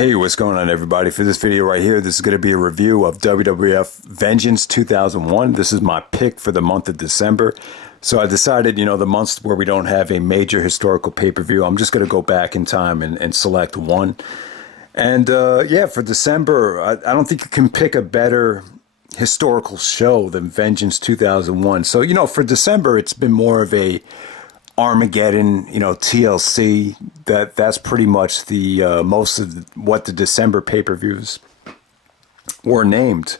Hey, what's going on, everybody? For this video right here, this is going to be a review of WWF Vengeance 2001. This is my pick for the month of December. So I decided, the months where we don't have a major historical pay-per-view, I'm just going to go back in time and select one. And yeah, for December, I don't think you can pick a better historical show than Vengeance 2001. So, for December, it's been more of a Armageddon, TLC. That's pretty much the most of what the December pay-per-views were named.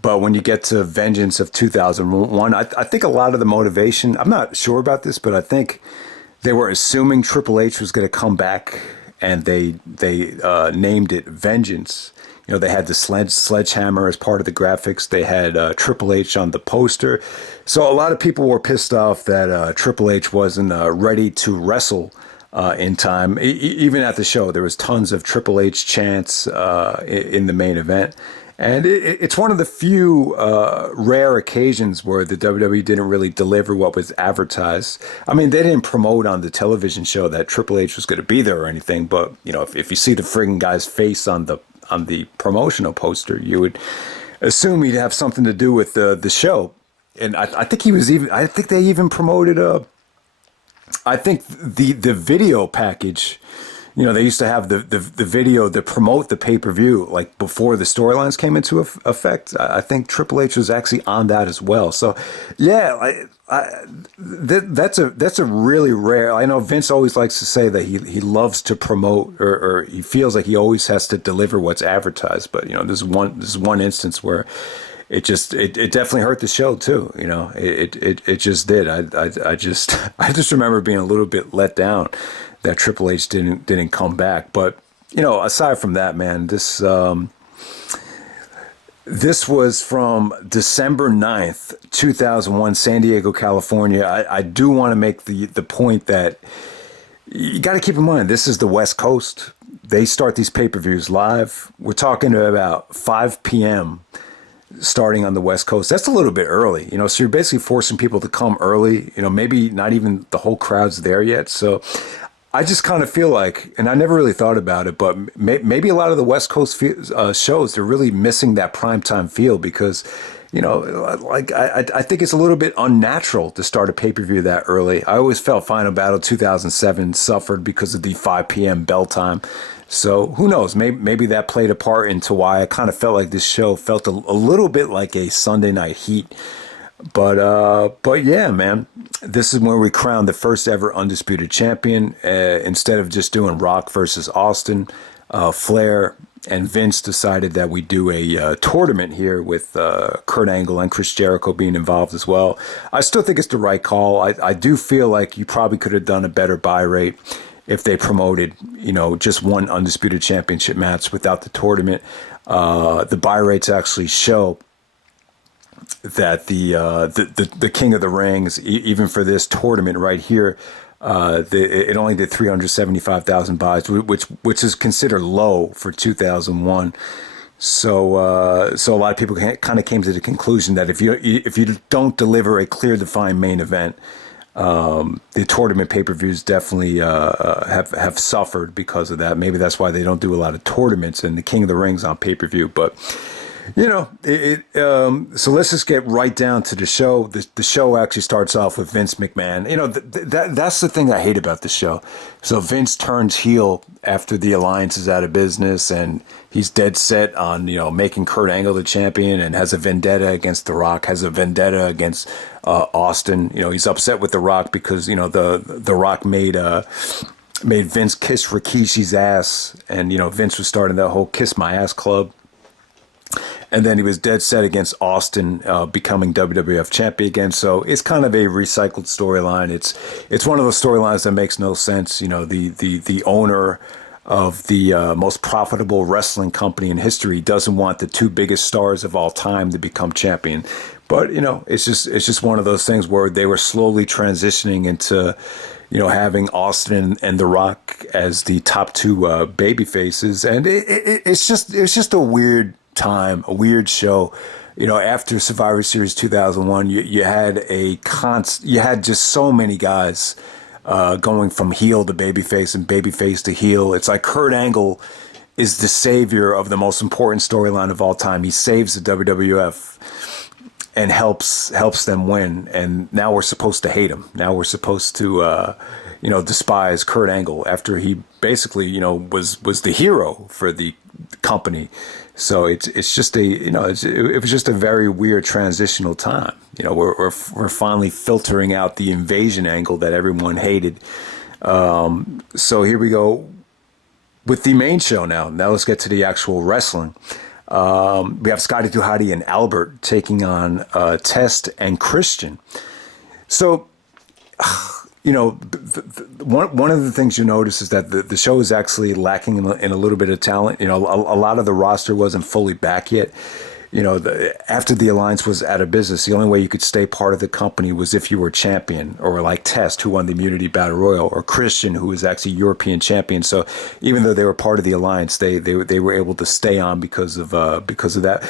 But when you get to Vengeance of 2001, I think a lot of the motivation, I'm not sure about this, but I think they were assuming Triple H was going to come back, and they named it Vengeance. They had the sledgehammer as part of the graphics. They had Triple H on the poster. So a lot of people were pissed off that Triple H wasn't ready to wrestle in time. Even at the show, there was tons of Triple H chants in the main event. And it's one of the few rare occasions where the WWE didn't really deliver what was advertised. I mean, they didn't promote on the television show that Triple H was going to be there or anything. But, if you see the friggin' guy's face on the promotional poster, you would assume he'd have something to do with the show. And I think I think they even promoted I think the video package. They used to have the video to promote the pay-per-view, like before the storylines came into effect. I think Triple H was actually on that as well. So, yeah, that's a really rare. I know Vince always likes to say that he loves to promote, or he feels like he always has to deliver what's advertised. But this is one instance where it definitely hurt the show too. It just did. I just remember being a little bit let down that Triple H didn't come back. But aside from that, man, this was from December 9th, 2001, San Diego, California. I do want to make the point that you got to keep in mind, this is the West Coast. They start these pay-per-views live. We're talking about 5 p.m. starting on the West Coast. That's a little bit early, so you're basically forcing people to come early, maybe not even the whole crowd's there yet. So I just kind of feel like, and I never really thought about it, but maybe a lot of the West Coast shows, they're really missing that primetime feel because, I think it's a little bit unnatural to start a pay-per-view that early. I always felt Final Battle 2007 suffered because of the 5 p.m. bell time. So who knows? Maybe that played a part into why I kind of felt like this show felt a little bit like a Sunday Night Heat. But yeah, man, this is when we crowned the first ever Undisputed Champion. Instead of just doing Rock versus Austin, Flair and Vince decided that we do a tournament here with Kurt Angle and Chris Jericho being involved as well. I still think it's the right call. I do feel like you probably could have done a better buy rate if they promoted, just one Undisputed Championship match without the tournament. The buy rates actually show that the King of the Rings, even for this tournament right here, it only did 375,000 buys, which is considered low for 2001. So a lot of people kind of came to the conclusion that if you don't deliver a clear defined main event, the tournament pay-per-views definitely have suffered because of that. Maybe that's why they don't do a lot of tournaments and the King of the Rings on pay-per-view, but. So let's just get right down to the show. The show actually starts off with Vince McMahon. That's the thing I hate about the show. So Vince turns heel after the Alliance is out of business, and he's dead set on, making Kurt Angle the champion, and has a vendetta against The Rock, has a vendetta against Austin. He's upset with The Rock because, the Rock made Vince kiss Rikishi's ass, and, Vince was starting that whole kiss my ass club. And then he was dead set against Austin becoming WWF champion again. So it's kind of a recycled storyline. It's one of those storylines that makes no sense. The owner of the most profitable wrestling company in history doesn't want the two biggest stars of all time to become champion. But it's just one of those things where they were slowly transitioning into having Austin and The Rock as the top two baby faces, and it's just a weird time, a weird show. After Survivor Series 2001, you had you had just so many guys going from heel to babyface and babyface to heel. It's like Kurt Angle is the savior of the most important storyline of all time. He saves the WWF and helps them win. And now we're supposed to hate him. Now we're supposed to, despise Kurt Angle after he basically, was the hero for the company. So it's just it was just a very weird transitional time. We're finally filtering out the invasion angle that everyone hated. So here we go with the main show now. Now let's get to the actual wrestling. We have Scotty, Hotty, and Albert taking on Test and Christian. So, one of the things you notice is that the show is actually lacking in a little bit of talent. A lot of the roster wasn't fully back yet. After the Alliance was out of business, the only way you could stay part of the company was if you were champion, or like Test, who won the Immunity Battle Royal, or Christian, who was actually European champion. So even though they were part of the Alliance, they were able to stay on because of that.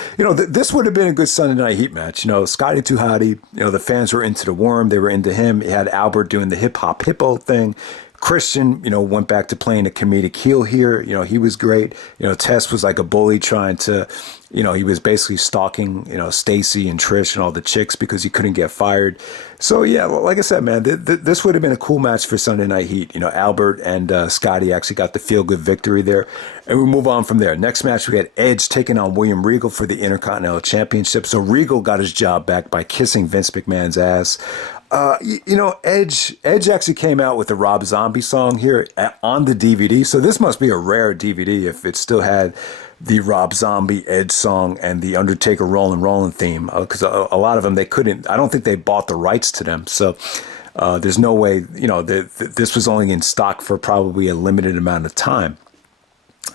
This would have been a good Sunday Night Heat match. Scotty to Hotty, the fans were into the Worm, they were into him. He had Albert doing the hip hop hippo thing. Christian, went back to playing a comedic heel here. He was great. Test was like a bully trying to, he was basically stalking, Stacy and Trish and all the chicks because he couldn't get fired. So, yeah, like I said, man, this would have been a cool match for Sunday Night Heat. Albert and Scotty actually got the feel-good victory there. And we move on from there. Next match, we had Edge taking on William Regal for the Intercontinental Championship. So Regal got his job back by kissing Vince McMahon's ass. Edge actually came out with the Rob Zombie song here on the DVD. So this must be a rare DVD if it still had the Rob Zombie Edge song and the Undertaker Rollin' theme. Because a lot of them, they couldn't, I don't think they bought the rights to them. So there's no way, this was only in stock for probably a limited amount of time.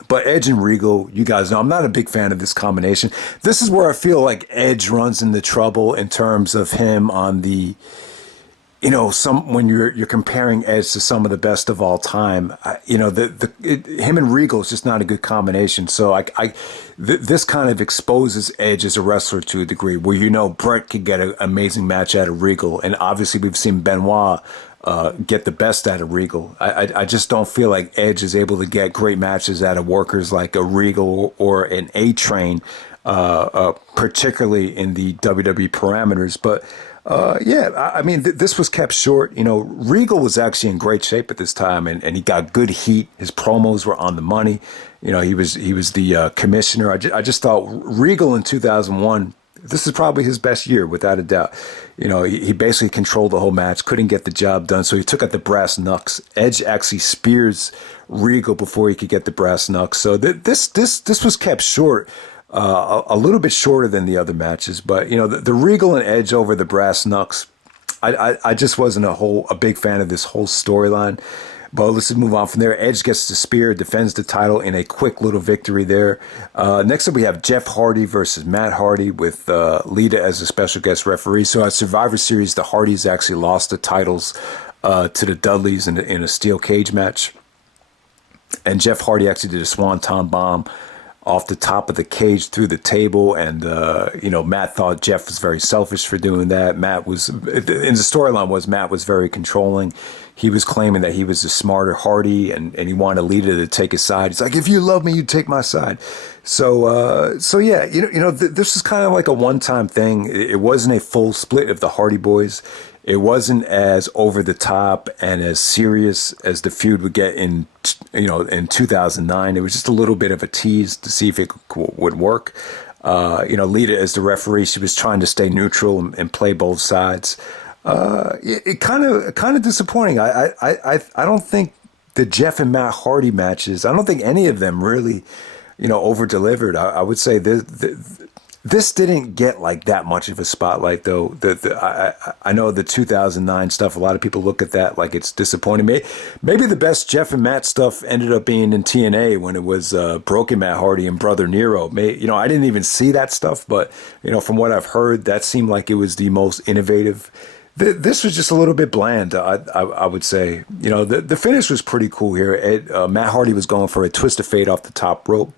But Edge and Regal, you guys know, I'm not a big fan of this combination. This is where I feel like Edge runs into trouble in terms of him on the, when you're comparing Edge to some of the best of all time, him and Regal is just not a good combination. So this kind of exposes Edge as a wrestler to a degree where, Brett could get an amazing match out of Regal. And obviously we've seen Benoit get the best out of Regal. I just don't feel like Edge is able to get great matches out of workers like a Regal or an A-Train, particularly in the WWE parameters. But this was kept short. Regal was actually in great shape at this time, and he got good heat. His promos were on the money. He was the commissioner. I just thought Regal in 2001, this is probably his best year, without a doubt. He basically controlled the whole match, couldn't get the job done, so he took out the brass knucks. Edge actually spears Regal before he could get the brass knucks. So this was kept short. A little bit shorter than the other matches, but the Regal and Edge over the brass knucks, I just wasn't a big fan of this whole storyline. But let's just move on from there. Edge gets the spear, defends the title in a quick little victory there. Next up, we have Jeff Hardy versus Matt Hardy with Lita as a special guest referee. So at Survivor Series, the Hardys actually lost the titles to the Dudleys in a steel cage match, and Jeff Hardy actually did a swanton bomb off the top of the cage through the table, and Matt thought Jeff was very selfish for doing that. Matt was, in the storyline was, Matt was very controlling. He was claiming that he was the smarter Hardy, and he wanted Lita to take his side. He's like, if you love me, you take my side. So yeah, this is kind of like a one-time thing. It wasn't a full split of the Hardy Boys. It wasn't as over the top and as serious as the feud would get in 2009. It was just a little bit of a tease to see if it would work. Lita as the referee, she was trying to stay neutral and play both sides. It kind of disappointing. I don't think the Jeff and Matt Hardy matches, I don't think any of them really, over delivered. I would say this didn't get like that much of a spotlight, though. I know the 2009 stuff, a lot of people look at that like it's disappointing. Maybe the best Jeff and Matt stuff ended up being in TNA when it was Broken Matt Hardy and Brother Nero. I didn't even see that stuff, but from what I've heard, that seemed like it was the most innovative. This was just a little bit bland, I would say. The finish was pretty cool here. Matt Hardy was going for a twist of fate off the top rope.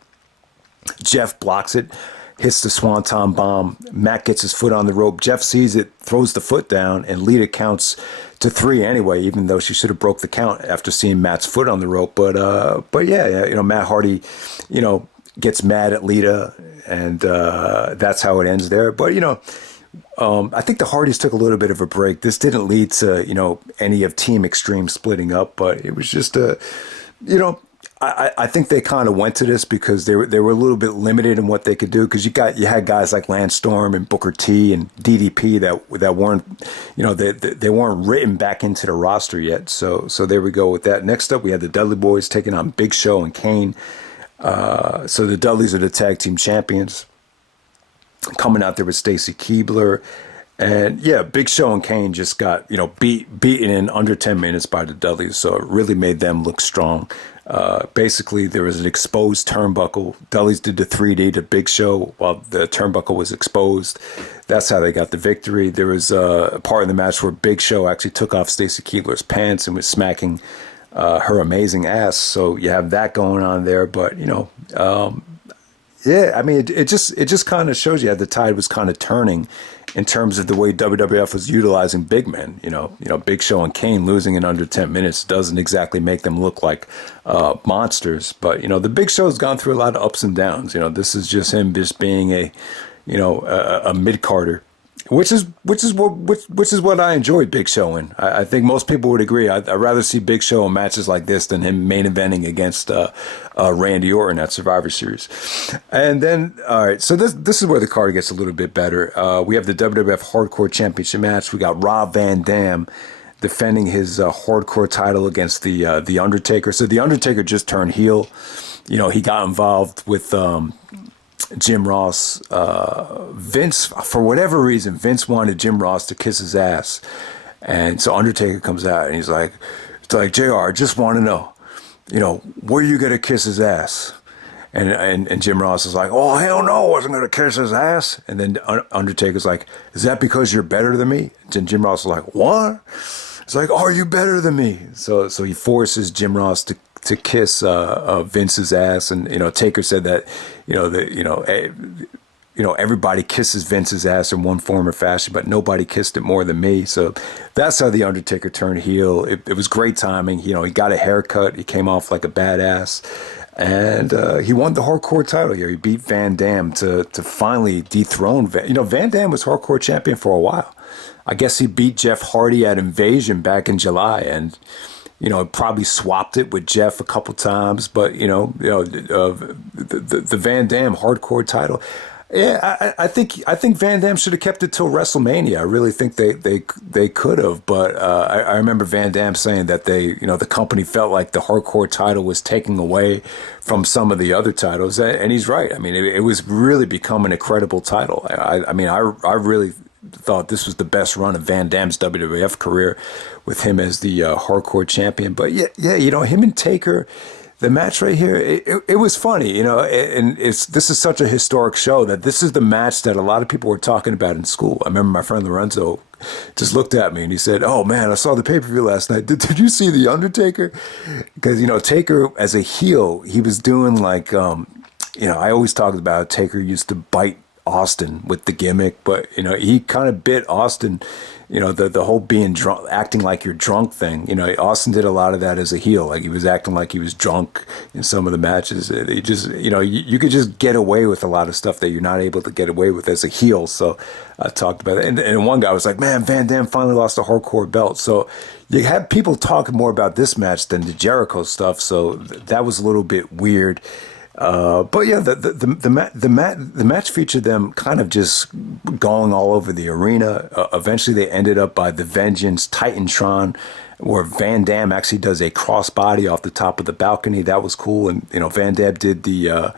Jeff blocks it, hits the swanton bomb. Matt gets his foot on the rope. Jeff sees it, throws the foot down, and Lita counts to 3 anyway, even though she should have broke the count after seeing Matt's foot on the rope. But yeah, Matt Hardy gets mad at Lita, and that's how it ends there. But I think the Hardys took a little bit of a break. This didn't lead to any of Team Extreme splitting up, but it was just I think they kind of went to this because they were a little bit limited in what they could do, because you had guys like Lance Storm and Booker T and DDP that weren't they weren't written back into the roster yet. So there we go with that. Next up, we had the Dudley Boyz taking on Big Show and Kane. So the Dudleys are the tag team champions. Coming out there with Stacy Keibler. And yeah, Big Show and Kane just got, beaten in under 10 minutes by the Dudleys. So it really made them look strong. Basically, there was an exposed turnbuckle. Dudleys did the 3D to Big Show while the turnbuckle was exposed. That's how they got the victory. There was a part of the match where Big Show actually took off Stacy Keibler's pants and was smacking her amazing ass. So you have that going on there. But, yeah, I mean, it just kind of shows you how the tide was kind of turning in terms of the way WWF was utilizing big men. Big Show and Kane losing in under 10 minutes doesn't exactly make them look like monsters. But the Big Show's gone through a lot of ups and downs. This is just him just being a mid-carder. Which is what I enjoy Big Show in. I think most people would agree. I'd rather see Big Show in matches like this than him main eventing against Randy Orton at Survivor Series. And then, all right, so this is where the card gets a little bit better. We have the WWF Hardcore Championship match. We got Rob Van Dam defending his Hardcore title against the Undertaker. So the Undertaker just turned heel. He got involved with Jim Ross. Vince, for whatever reason, Vince wanted Jim Ross to kiss his ass. And so Undertaker comes out and he's like, JR, I just want to know, where you going to kiss his ass? And Jim Ross is like, oh, hell no, I wasn't going to kiss his ass. And then Undertaker's like, is that because you're better than me? And Jim Ross is like, what? It's like, are you better than me? So he forces Jim Ross to kiss Vince's ass, and Taker said that everybody kisses Vince's ass in one form or fashion, but nobody kissed it more than me. So that's how the Undertaker turned heel. It was great timing. He got a haircut. He came off like a badass, and he won the Hardcore title here. He beat Van Dam to finally dethrone Van Dam was Hardcore champion for a while. I guess he beat Jeff Hardy at Invasion back in July, and probably swapped it with Jeff a couple times, but the Van Dam Hardcore title. Yeah, I think Van Dam should have kept it till WrestleMania. I really think they could have, but I remember Van Dam saying that the company felt like the Hardcore title was taking away from some of the other titles, and he's right. I mean, it was really becoming a credible title. I really thought this was the best run of Van Dam's WWF career, with him as the Hardcore champion. But yeah, him and Taker, the match right here, it was funny, and this is such a historic show that this is the match that a lot of people were talking about in school. I remember my friend Lorenzo just looked at me and he said, oh man, I saw the pay-per-view last night. Did you see the Undertaker? Because Taker as a heel, he was doing like I always talked about Taker used to bite Austin with the gimmick, but he kind of bit Austin, the whole being drunk, acting like you're drunk thing. Austin did a lot of that as a heel, like he was acting like he was drunk in some of the matches. He just, you could just get away with a lot of stuff that you're not able to get away with as a heel. So I talked about it, and one guy was like, man, Van Dam finally lost a Hardcore belt. So you had people talking more about this match than the Jericho stuff, so that was a little bit weird. But yeah, the match featured them kind of just going all over the arena. Eventually, they ended up by the Vengeance Titantron, where Van Dam actually does a crossbody off the top of the balcony. That was cool. And Van Dam did the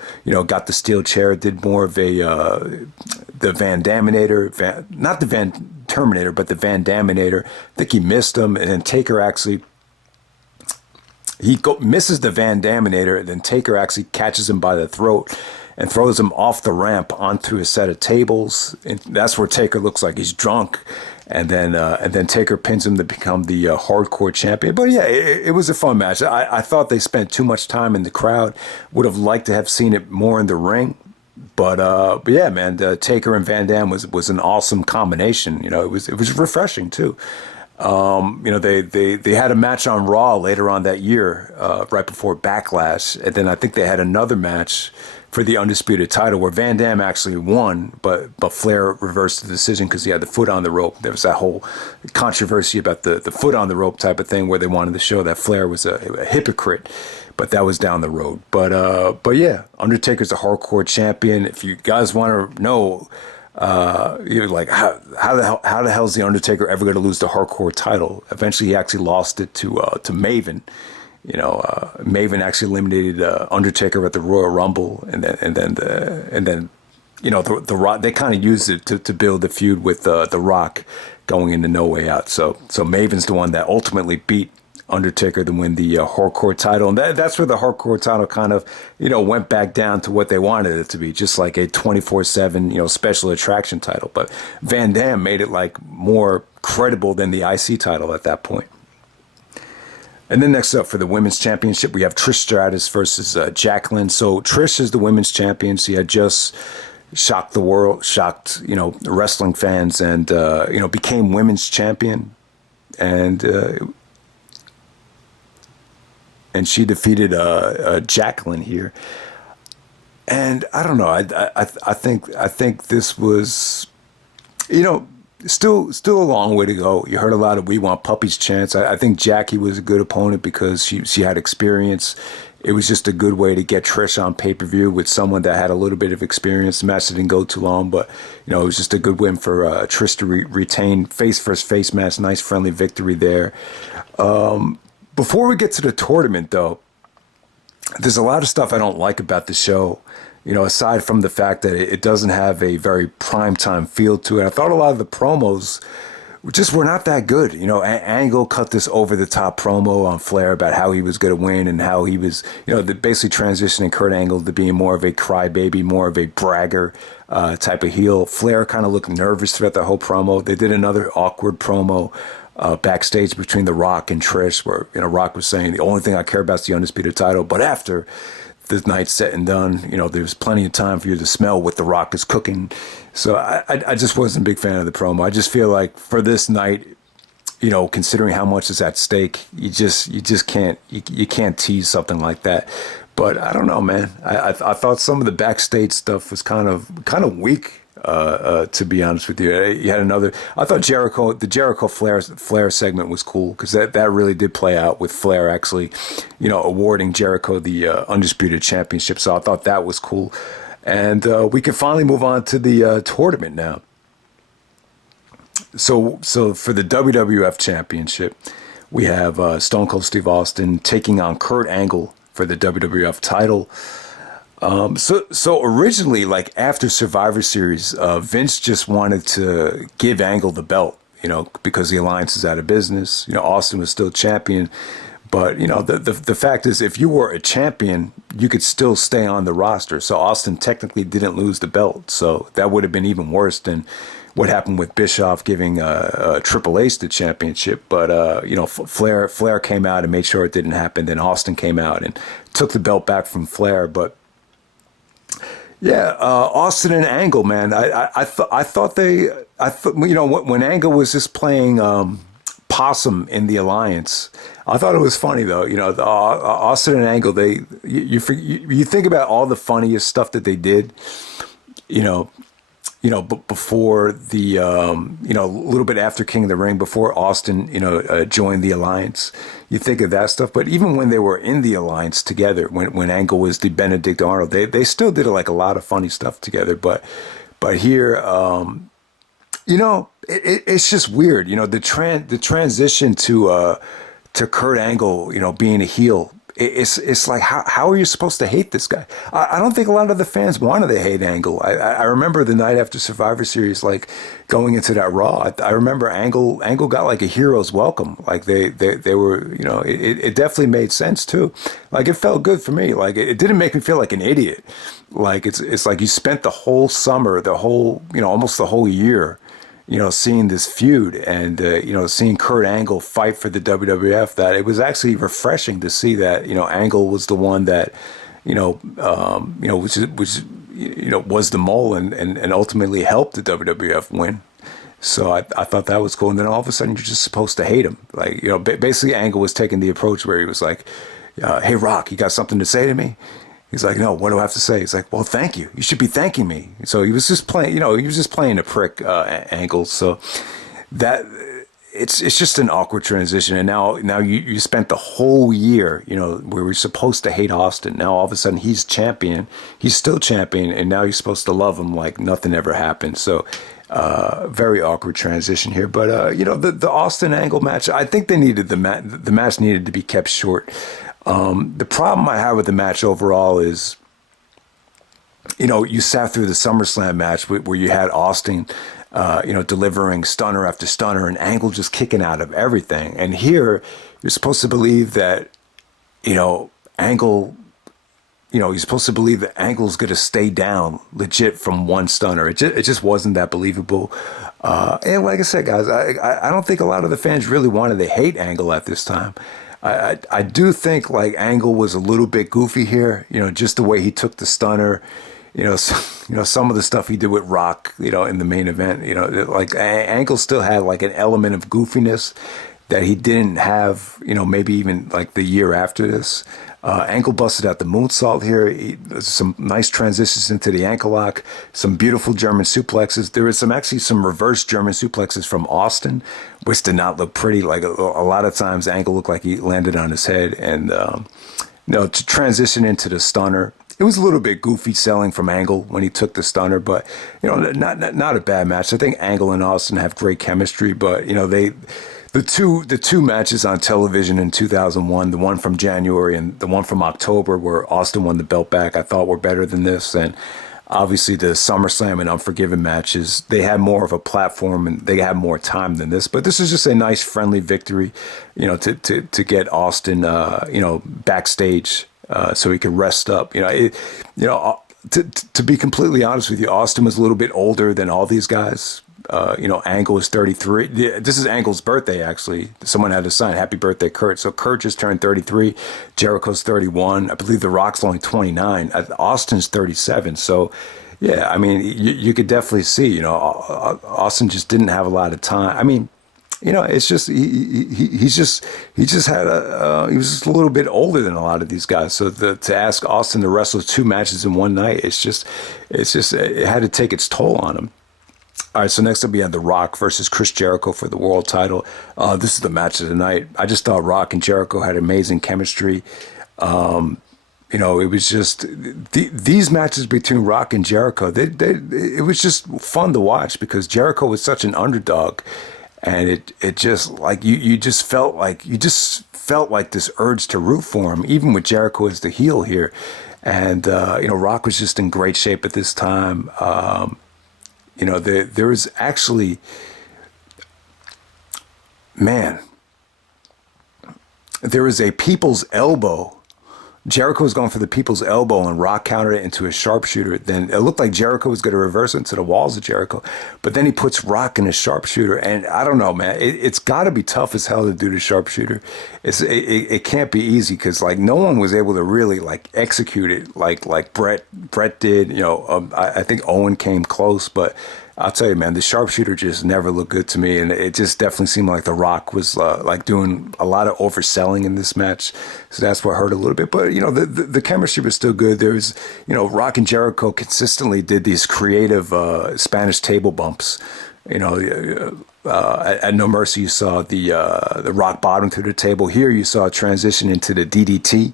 got the steel chair, did more of a the Van Daminator, not the Van Terminator, but the Van Daminator. I think he missed him, and then Taker actually. He misses the Van Daminator, and then Taker actually catches him by the throat and throws him off the ramp onto a set of tables. And that's where Taker looks like he's drunk. And then Taker pins him to become the Hardcore champion. But yeah, it was a fun match. I thought they spent too much time in the crowd. Would have liked to have seen it more in the ring. But yeah, man, Taker and Van Dam was an awesome combination. It was refreshing too. They had a match on Raw later on that year, right before Backlash, and then I think they had another match for the Undisputed title where Van Dam actually won, but Flair reversed the decision because he had the foot on the rope. There was that whole controversy about the foot on the rope type of thing where they wanted to show that Flair was a hypocrite, but that was down the road. But yeah, Undertaker's a hardcore champion. If you guys want to know, you're like, how the hell is the Undertaker ever going to lose the hardcore title? Eventually, he actually lost it to Maven. Maven actually eliminated Undertaker at the Royal Rumble, and then the Rock. They kind of used it to build the feud with the Rock going into No Way Out. So Maven's the one that ultimately beat Undertaker to win the hardcore title, and that's where the hardcore title kind of went back down to what they wanted it to be, just like a 24/7 special attraction title. But Van Dam made it like more credible than the IC title at that point. And then next up for the women's championship, we have Trish Stratus versus Jacqueline. So Trish is the women's champion. She had just shocked the world, shocked wrestling fans, and became women's champion. And she defeated Jacqueline here. And I don't know. I think this was, still a long way to go. You heard a lot of "We Want Puppies" chants. I think Jackie was a good opponent because she had experience. It was just a good way to get Trish on pay-per-view with someone that had a little bit of experience. The match didn't go too long, but it was just a good win for Trish to retain face versus face match. Nice friendly victory there. Before we get to the tournament, though, there's a lot of stuff I don't like about the show. Aside from the fact that it doesn't have a very primetime feel to it. I thought a lot of the promos just were not that good. Angle cut this over-the-top promo on Flair about how he was going to win and how he was, basically transitioning Kurt Angle to being more of a crybaby, more of a bragger type of heel. Flair kind of looked nervous throughout the whole promo. They did another awkward promo backstage between The Rock and Trish where, Rock was saying, the only thing I care about is the Undisputed title, but after the night's said and done, there's plenty of time for you to smell what The Rock is cooking. So I just wasn't a big fan of the promo. I just feel like for this night, considering how much is at stake, you just can't tease something like that. But I don't know, man. I thought some of the backstage stuff was kind of weak. To be honest with you, you had another. I thought the Jericho Flair segment was cool because that really did play out with Flair actually, awarding Jericho the Undisputed Championship. So I thought that was cool, and we can finally move on to the tournament now. So for the WWF Championship, we have Stone Cold Steve Austin taking on Kurt Angle for the WWF title. So originally, like after Survivor Series, Vince just wanted to give Angle the belt, because the alliance is out of business. Austin was still champion, but the fact is, if you were a champion, you could still stay on the roster. So Austin technically didn't lose the belt, so that would have been even worse than what happened with Bischoff giving Triple H the championship. But Flair came out and made sure it didn't happen. Then Austin came out and took the belt back from Flair, but. Yeah, Austin and Angle, man. I thought when Angle was just playing possum in the alliance, I thought it was funny though. The Austin and Angle, you think about all the funniest stuff that they did, but before the a little bit after King of the Ring, before Austin joined the alliance. You think of that stuff, but even when they were in the alliance together, when Angle was the Benedict Arnold, they still did like a lot of funny stuff together. But here, it's just weird. The transition to Kurt Angle, being a heel. It's like how are you supposed to hate this guy? I don't think a lot of the fans wanted to hate Angle. I remember the night after Survivor Series, like going into that Raw. I remember Angle got like a hero's welcome. Like they were, it definitely made sense too. Like it felt good for me. Like it didn't make me feel like an idiot. Like it's like you spent the whole summer, almost the whole year. Seeing this feud and, seeing Kurt Angle fight for the WWF, that it was actually refreshing to see that, Angle was the one that, was the mole and ultimately helped the WWF win. So I thought that was cool. And then all of a sudden, you're just supposed to hate him. Like, basically Angle was taking the approach where he was like, hey, Rock, you got something to say to me? He's like, no, what do I have to say? He's like, well, thank you. You should be thanking me. So he was just playing, he was just playing a prick, Angle. So that it's just an awkward transition. And now you spent the whole year, where we're supposed to hate Austin. Now all of a sudden he's champion. He's still champion. And now you're supposed to love him like nothing ever happened. So very awkward transition here. But, the Austin Angle match, I think they needed the match needed to be kept short. The problem I have with the match overall is, you sat through the SummerSlam match where you had Austin, delivering stunner after stunner and Angle just kicking out of everything. And here you're supposed to believe that, Angle, you're supposed to believe that Angle's going to stay down legit from one stunner. It just wasn't that believable. And like I said, guys, I don't think a lot of the fans really wanted to hate Angle at this time. I do think like Angle was a little bit goofy here, just the way he took the stunner, some of the stuff he did with Rock, in the main event, like Angle still had like an element of goofiness that he didn't have, maybe even like the year after this. Angle busted out the moonsault here. Some nice transitions into the ankle lock. Some beautiful German suplexes. There was actually some reverse German suplexes from Austin, which did not look pretty. Like a lot of times, Angle looked like he landed on his head. And to transition into the stunner, it was a little bit goofy selling from Angle when he took the stunner, but not a bad match. I think Angle and Austin have great chemistry, but The two matches on television in 2001, the one from January and the one from October where Austin won the belt back, I thought were better than this. And obviously the SummerSlam and Unforgiven matches, they had more of a platform and they had more time than this. But this is just a nice friendly victory, to get Austin, backstage so he could rest up. To be completely honest with you, Austin was a little bit older than all these guys. Angle is 33. This is Angle's birthday, actually. Someone had to sign happy birthday, Kurt. So Kurt just turned 33. Jericho's 31. I believe The Rock's only 29. Austin's 37. So, yeah, I mean, you could definitely see, Austin just didn't have a lot of time. I mean, it's just he was just a little bit older than a lot of these guys. So to ask Austin to wrestle 2 matches in one night, it had to take its toll on him. All right, so next up we had The Rock versus Chris Jericho for the world title. This is the match of the night. I just thought Rock and Jericho had amazing chemistry. It was just these matches between Rock and Jericho. It was just fun to watch because Jericho was such an underdog, and it just like you just felt like this urge to root for him, even with Jericho as the heel here. And Rock was just in great shape at this time. There was actually, there was a people's elbow. Jericho was going for the people's elbow and Rock countered it into a sharpshooter. Then it looked like Jericho was going to reverse into the walls of Jericho. But then he puts Rock in a sharpshooter. And I don't know, man. It's got to be tough as hell to do the sharpshooter. It can't be easy because, like, no one was able to really, like, execute it like Brett did. I think Owen came close. But I'll tell you, man, the sharpshooter just never looked good to me. And it just definitely seemed like The Rock was, doing a lot of overselling in this match. So that's what hurt a little bit. But, the chemistry was still good. There was, Rock and Jericho consistently did these creative Spanish table bumps. At No Mercy, you saw the Rock bottom through the table. Here you saw a transition into the DDT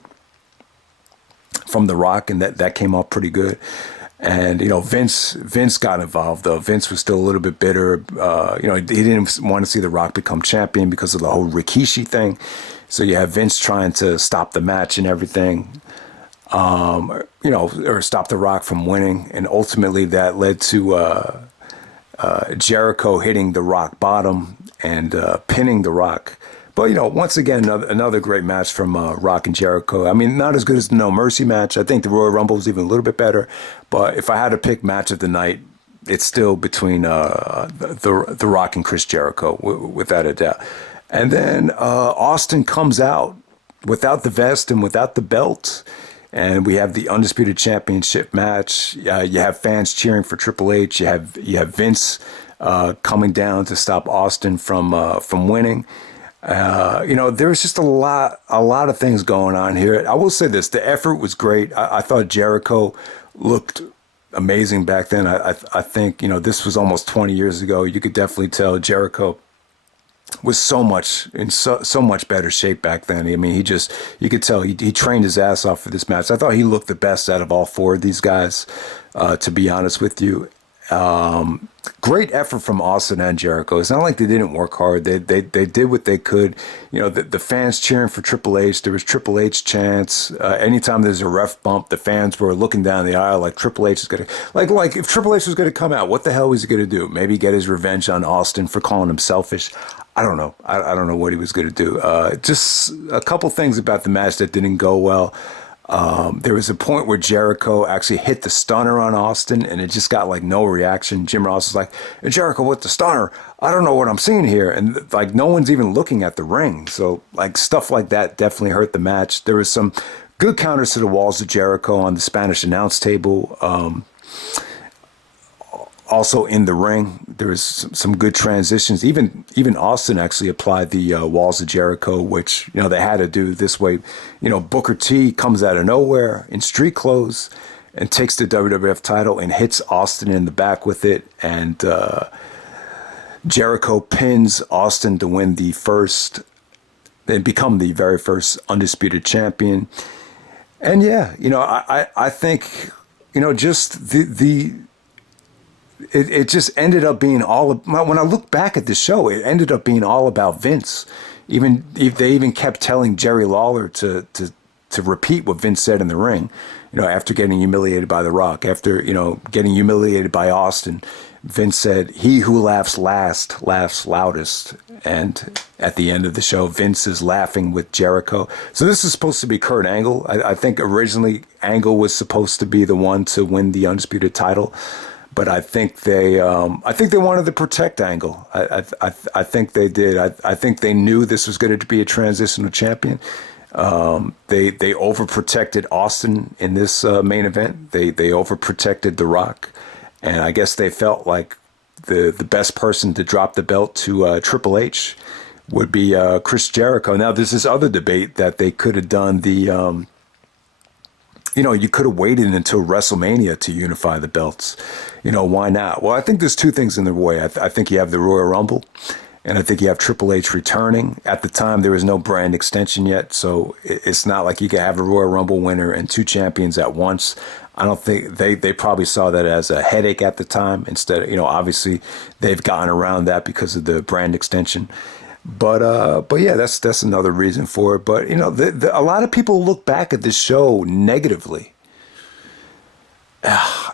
from The Rock, and that came off pretty good. And, Vince got involved, though. Vince was still a little bit bitter. He didn't want to see The Rock become champion because of the whole Rikishi thing. So you have Vince trying to stop the match and everything, or stop The Rock from winning. And ultimately that led to Jericho hitting The Rock bottom and pinning The Rock. But, once again, another great match from Rock and Jericho. I mean, not as good as the No Mercy match. I think the Royal Rumble was even a little bit better. But if I had to pick match of the night, it's still between the Rock and Chris Jericho, without a doubt. And then Austin comes out without the vest and without the belt. and we have the Undisputed Championship match. You have fans cheering for Triple H. You have Vince coming down to stop Austin from winning. There was just a lot of things going on here. I will say this: the effort was great. I thought Jericho looked amazing back then. I think this was almost 20 years ago. You could definitely tell Jericho was so much better shape back then. I mean, you could tell he trained his ass off for this match. I thought he looked the best out of all four of these guys, to be honest with you. Great effort from Austin and Jericho. It's not like they didn't work hard. They did what they could. The fans cheering for Triple H. There was Triple H chants. Anytime there's a ref bump, the fans were looking down the aisle like Triple H is gonna like if Triple H was gonna come out, what the hell was he gonna do? Maybe get his revenge on Austin for calling him selfish. I don't know. I don't know what he was gonna do. Just a couple things about the match that didn't go well. There was a point where Jericho actually hit the stunner on Austin, and it just got like no reaction. Jim Ross was like, "Hey, Jericho, with the stunner? I don't know what I'm seeing here." And like no one's even looking at the ring. So like stuff like that definitely hurt the match. There was some good counters to the walls of Jericho on the Spanish announce table. Also in the ring, there was some good transitions. Even Austin actually applied the walls of Jericho, which they had to do this way. Booker T comes out of nowhere in street clothes and takes the WWF title and hits Austin in the back with it. And Jericho pins Austin to win the first and become the very first undisputed champion. And yeah, I think just It just ended up being when I look back at the show, it ended up being all about Vince. Even if they even kept telling Jerry Lawler to repeat what Vince said in the ring, after getting humiliated by The Rock, after, getting humiliated by Austin, Vince said, "He who laughs last laughs loudest." And at the end of the show, Vince is laughing with Jericho. So this is supposed to be Kurt Angle. I think originally Angle was supposed to be the one to win the Undisputed title. But I think they wanted to protect Angle. I think they did. I think they knew this was going to be a transitional champion. They overprotected Austin in this main event. They overprotected The Rock, and I guess they felt like the best person to drop the belt to Triple H would be Chris Jericho. Now there's this other debate that they could have done the. You could have waited until WrestleMania to unify the belts. Why not? Well, I think there's two things in the way. I think you have the Royal Rumble, and I think you have Triple H returning. At the time, there was no brand extension yet, so it's not like you could have a Royal Rumble winner and two champions at once. I don't think they probably saw that as a headache at the time. Instead, obviously they've gotten around that because of the brand extension. But yeah, that's another reason for it. But a lot of people look back at this show negatively,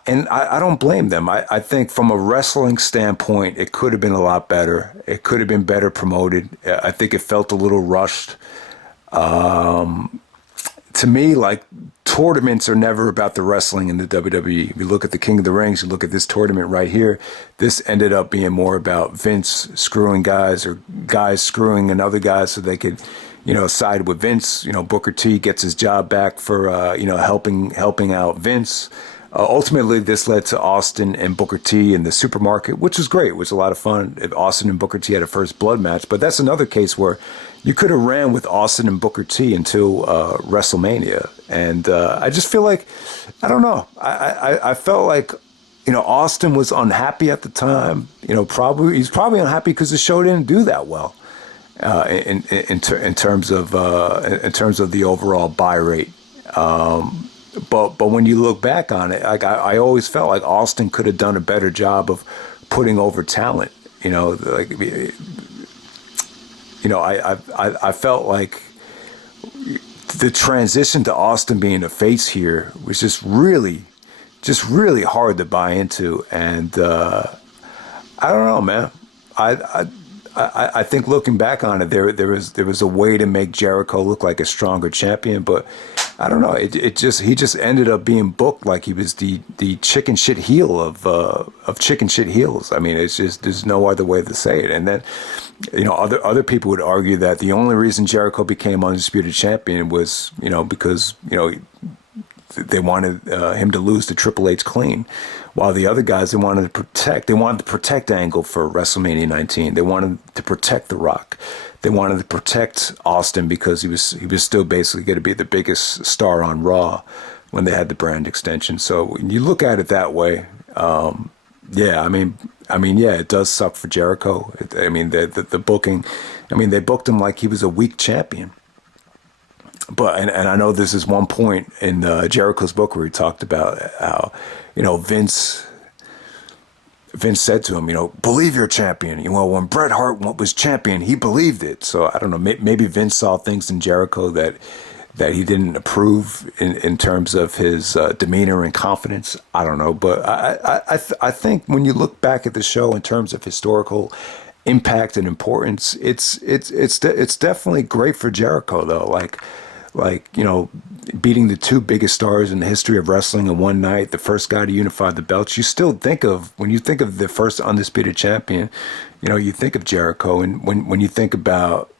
and I don't blame them. I think from a wrestling standpoint, it could have been a lot better. It could have been better promoted. I think it felt a little rushed. To me, like, tournaments are never about the wrestling in the WWE. If you look at the King of the Rings, you look at this tournament right here, this ended up being more about Vince screwing guys or guys screwing another guy so they could, side with Vince. Booker T gets his job back for, helping out Vince. Ultimately, this led to Austin and Booker T in the supermarket, which was great. It was a lot of fun. Austin and Booker T had a first blood match, but that's another case where you could have ran with Austin and Booker T until WrestleMania. And I just feel like, I don't know. I felt like, Austin was unhappy at the time. He's probably unhappy because the show didn't do that well in terms of the overall buy rate. But when you look back on it, like I always felt like Austin could have done a better job of putting over talent. I felt like the transition to Austin being a face here was just really hard to buy into. And I don't know, man. I think looking back on it, there was a way to make Jericho look like a stronger champion, but I don't know. He just ended up being booked like he was the chicken shit heel of chicken shit heels. I mean, it's just, there's no other way to say it. And then, other people would argue that the only reason Jericho became undisputed champion was, because, they wanted him to lose to Triple H clean, while the other guys they wanted the protect angle for WrestleMania 19. They wanted to protect The Rock. They wanted to protect Austin because he was still basically going to be the biggest star on Raw when they had the brand extension. So when you look at it that way, yeah, I mean, yeah, it does suck for Jericho. I mean, the booking. I mean, they booked him like he was a weak champion. But and I know this is one point in Jericho's book where he talked about how, Vince said to him, believe you're a champion. When Bret Hart was champion, he believed it. So I don't know, maybe Vince saw things in Jericho that he didn't approve in terms of his demeanor and confidence. I don't know, but I think when you look back at the show in terms of historical impact and importance, it's definitely great for Jericho though. Like, beating the two biggest stars in the history of wrestling in one night, the first guy to unify the belts. You still think of, when you think of the first undisputed champion, you think of Jericho. And when you think about,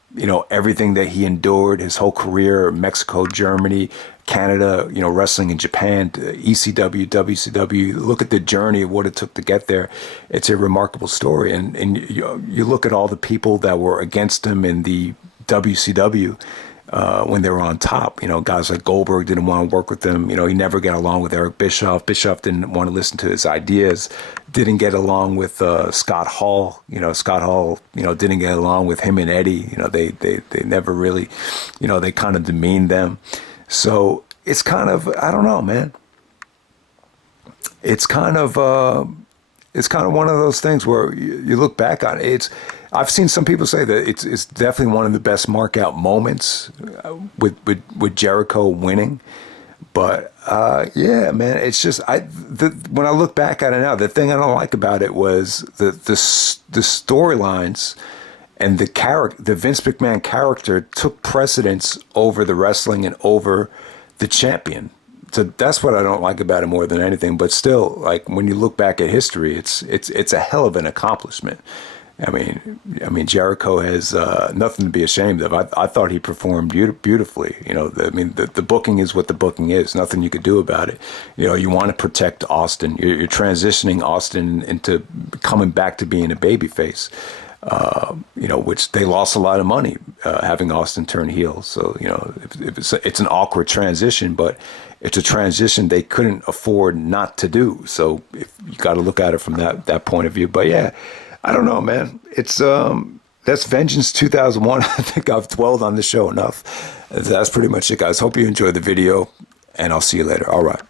everything that he endured, his whole career, Mexico, Germany, Canada, wrestling in Japan, ECW, WCW, look at the journey of what it took to get there. It's a remarkable story. And you look at all the people that were against him in the WCW, when they were on top, guys like Goldberg didn't want to work with them. He never got along with Eric Bischoff. Bischoff didn't want to listen to his ideas. Didn't get along with Scott Hall. Scott Hall, didn't get along with him and Eddie. They never really, they kind of demeaned them. So it's kind of, I don't know, man. It's kind of one of those things where you look back on it. I've seen some people say that it's definitely one of the best mark out moments with Jericho winning. But yeah, man, it's just when I look back at it now, the thing I don't like about it was the storylines and the Vince McMahon character took precedence over the wrestling and over the champion. So that's what I don't like about it more than anything. But still, like when you look back at history, it's a hell of an accomplishment. I mean, Jericho has nothing to be ashamed of. I thought he performed beautifully. The booking is what the booking is. Nothing you could do about it. You want to protect Austin. You're transitioning Austin into coming back to being a babyface. Which they lost a lot of money having Austin turn heel. So it's an awkward transition, but it's a transition they couldn't afford not to do. So you got to look at it from that point of view. But yeah. I don't know, man. It's that's Vengeance 2001. I think I've dwelled on the show enough. That's pretty much it, guys. Hope you enjoyed the video, and I'll see you later. All right.